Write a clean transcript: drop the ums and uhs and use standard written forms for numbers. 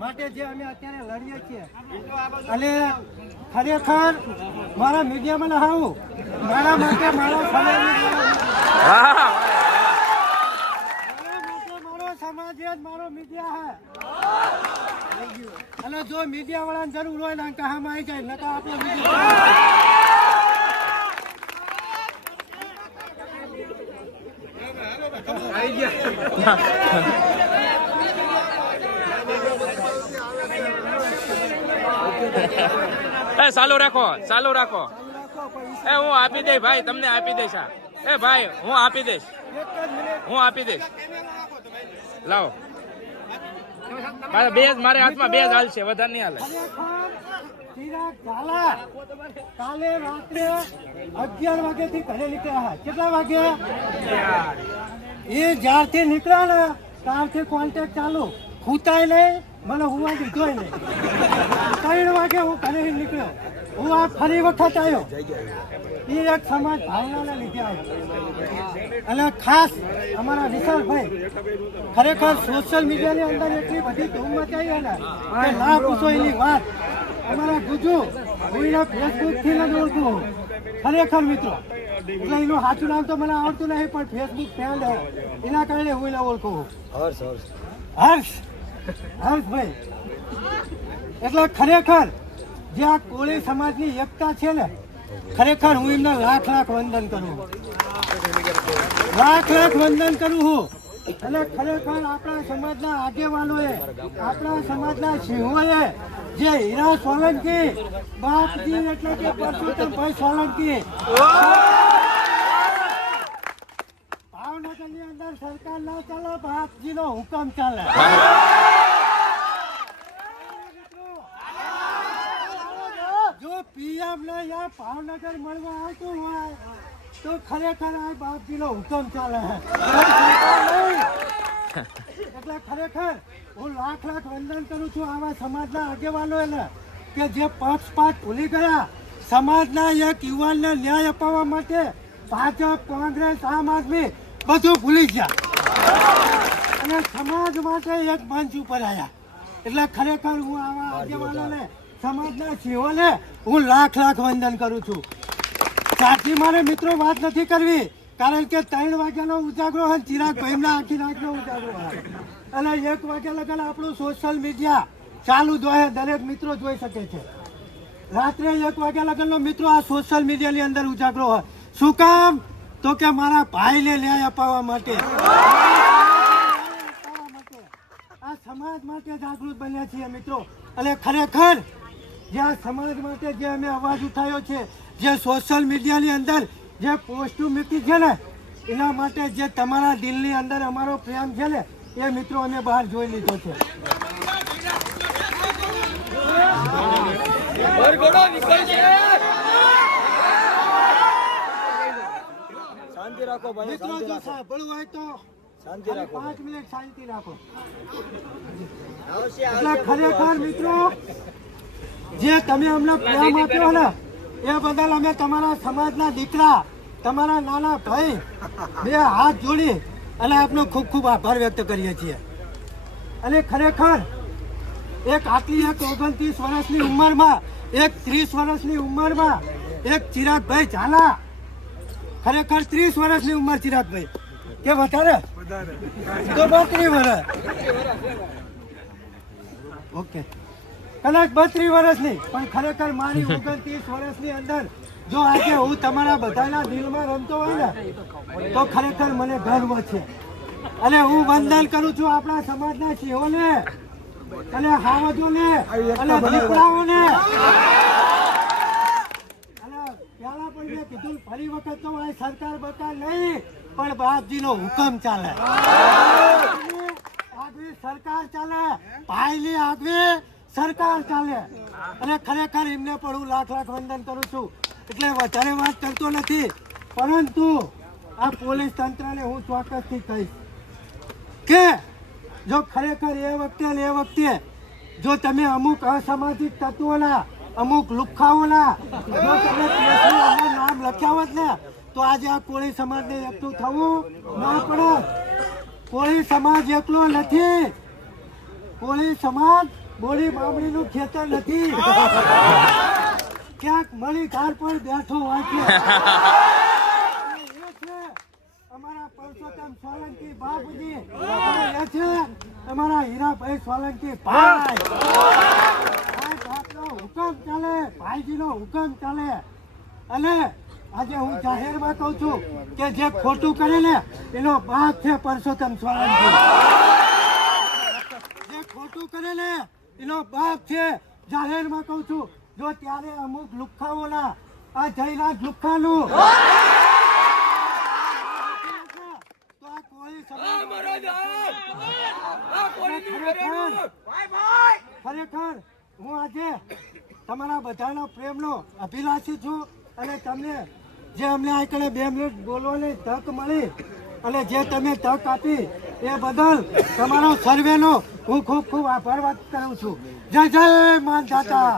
માટે જે અમે અત્યારે લડીએ છીએ અને ખરેખર મારા મીડિયામાં આવું મારા માટે મારો સમાજ જ મારો મીડિયા હે અને જો મીડિયા વાળાને જરૂર હોય ને કહામાં આવી જાય નકા આપણો ચાલુ રાખો એ હું આપી દઈશ ભાઈ, તમને આપી દઈશ. એ ભાઈ હું આપી દઈશ લાવો મારે હાથમાં 2 જ હાલશે, વધારે નહીં હાલે. કાલે રાત્રે 11 વાગ્યાથી ઘરે નીકળ્યા. કેટલા વાગે? એ જ્યારથી નીકળ્યા ને ત્યારથી કોન્ટેક્ટ ચાલુ. ખૂતાય નહીં, મને હુવા દીધોય નહીં. 3 વાગે હું ઘરે નીકળ્યો. હું આ ફરી વખત આવ્યો. એ એક સમાજ ભાવનાને લીધે આવ્યો. અને ખાસ અમારા વિશાલભાઈ ખરેખર સોશિયલ મીડિયાની અંદર એટલી બધી ધૂમ મચાવી ને કે ના પૂછો એની વાત. અમારા ગુજુ હું એના ફેસબુકથી જ ઓળખું ખરેખર મિત્રો. એટલે એનું સાચું નામ તો મને આવડતું નહીં, પણ ફેસબુક ફ્રેન્ડ એના કારણે હું એને ઓળખું. હર્ષભાઈ એટલે ખરેખર જે આ કોળી સમાજની એકતા છે ને, ખરેખર હું એમને લાખ વંદન કરું છું. અને ખરેખર આપણા સમાજના આગેવાનોએ, આપણા સમાજના સિંહોએ જે હીરા સોલંકી બાપજી એટલે કે પરસોત્તમભાઈ સોલંકી ભાવનગરની અંદર સરકાર ના ચાલે, બાપજીનો હુકમ ચાલે. જો પીએમ ને યા ભાવનગર મળવા આવતું હોય તો ખરેખર આ બાપજીનો હુકમ ચાલે. એટલે ખરેખર હું લાખ વંદન કરું છું આવા સમાજના આગેવાનોને કે જે પક્ષપાત ભૂલી ગયા. સમાજના એક યુવાનને ન્યાય અપાવવા માટે ભાજપ, કોંગ્રેસ, આમ આદમી બધું ભૂલી ગયા અને સમાજ માટે એક મંચ ઉપર આવ્યા. એટલે ખરેખર હું આવા આગેવાનોને, સમાજના સિંહોને હું લાખ વંદન કરું છું. સાચી મારે મિત્રો વાત નથી કરવી, કારણ કે 3 વાગ્યાનો ઉજાગરો હોય, ચિરાગભાઈના આખી રાતનો ઉજાગરો હોય અને 1 વાગ્યા લગન આપણું સોશિયલ મીડિયા ચાલુ જ હોય, દરેક મિત્રો જોઈ શકે છે. રાત્રે 1 વાગ્યા લગનનો મિત્રો આ સોશિયલ મીડિયાની અંદર ઉજાગરો હોય. શું કામ? તો કે મારા ભાઈને ન્યાય અપાવવા માટે, આ સમાજ માટે જાગૃત બન્યા છીએ મિત્રો. અને ખરેખર જે આ સમાજ માટે જે અમે અવાજ ઉઠાવ્યો છે, જે સોશિયલ મીડિયાની અંદર જે પોસ્ટો મૂકી છે ને, એના માટે જે તમારા દિલની અંદર અમારો પ્રેમ છે ને, એ મિત્રો અમે બહાર જોઈ લીધો છે. શાંતિ રાખો ભાઈ. મિત્રો જો સાંભળવું હોય તો શાંતિ રાખો, 5 મિનિટ શાંતિ રાખો. એટલે ખરેખર મિત્રો જે તમે અમને પ્રેમ આપ્યો ને એ બદલ અમે તમારા સમાજના દીકરા, તમારા નાના ભાઈ 2 હાથ જોડી અને આપનો ખૂબ આભાર વ્યક્ત કરીએ છીએ. અને ખરેખર એક આટલી 29 વર્ષની ઉંમરમાં, એક 30 વર્ષની ઉંમરમાં એક ચિરાગભાઈ ઝાલા, ખરેખર 30 વર્ષની ઉંમર ચિરાગભાઈ કે વધારે તો 32 વર્ષ, ઓકે કદાચ 32 વર્ષની, પણ ખરેખર મારી 29 વર્ષની અંદર જો આજે હું તમારા બધાના દિલમાં રમતો હોય ને તો ખરેખર મને ગર્વ છે. અને હું વંદન કરું છું આપણા સમાજના સિંહોને અને હાવજોને અને દીપડાઓને. અને પહેલા પણ મેં કીધું, ફરી વખત તો આ સરકાર બકાર નહીં, પણ બાપજીનો હુકમ ચાલે. આગવી સરકાર ચાલે, ભાઈની આગવી સરકાર ચાલે. અને ખરેખર એમને પણ હું લાખ વંદન કરું છું. એટલે વધારે વાત કરતો નથી, પરંતુ આ પોલીસ તંત્રને હું ચોક્કસથી કહીશ કે જો ખરેખર એ વખતે જો તમે અમુક અસામાજિક તત્વોના, અમુક લુખ્ખાઓના જો તમે નામ લખ્યા હોત ને તો આજે આ કોળી સમાજને એકઠું થવું ના પડે. કોળી સમાજ એકલો નથી, કોળી સમાજ બોડી બામણીનું ખેતર નથી. ક્યાંક મળી ધાર પર બેઠો હોય છે. એ છે અમારા પરસોત્તમ સોલંકી બાપુજી અને એ છે અમારા હીરાભાઈ સોલંકી ભાઈ. બાપનો હુકમ ચાલે, ભાઈજીનો હુકમ ચાલે. અને આજે હું જાહેરમાં કહું છું કે જે ખોટું કરે ને એનો બાપ છે પરસોત્તમ સોલંકી. જે ખોટું કરે ને એનો બાપ છે. જાહેરમાં કહું છું જો ત્યારે અમુક લુખ્ખાઓના આ જયરાજ લુખ્ખાનું તો આ કોળી ખરેખર હું આજે તમારા બધાનો પ્રેમનો અભિલાષી છું. અને તમને જે અમને આ કણે 2 મિનિટ બોલવાની તક મળી અને જે તમે તક આપી એ બદલ તમારો સર્વેનો હું ખૂબ ખૂબ આભાર વ્યક્ત કરું છું. જય જય માનદાતા.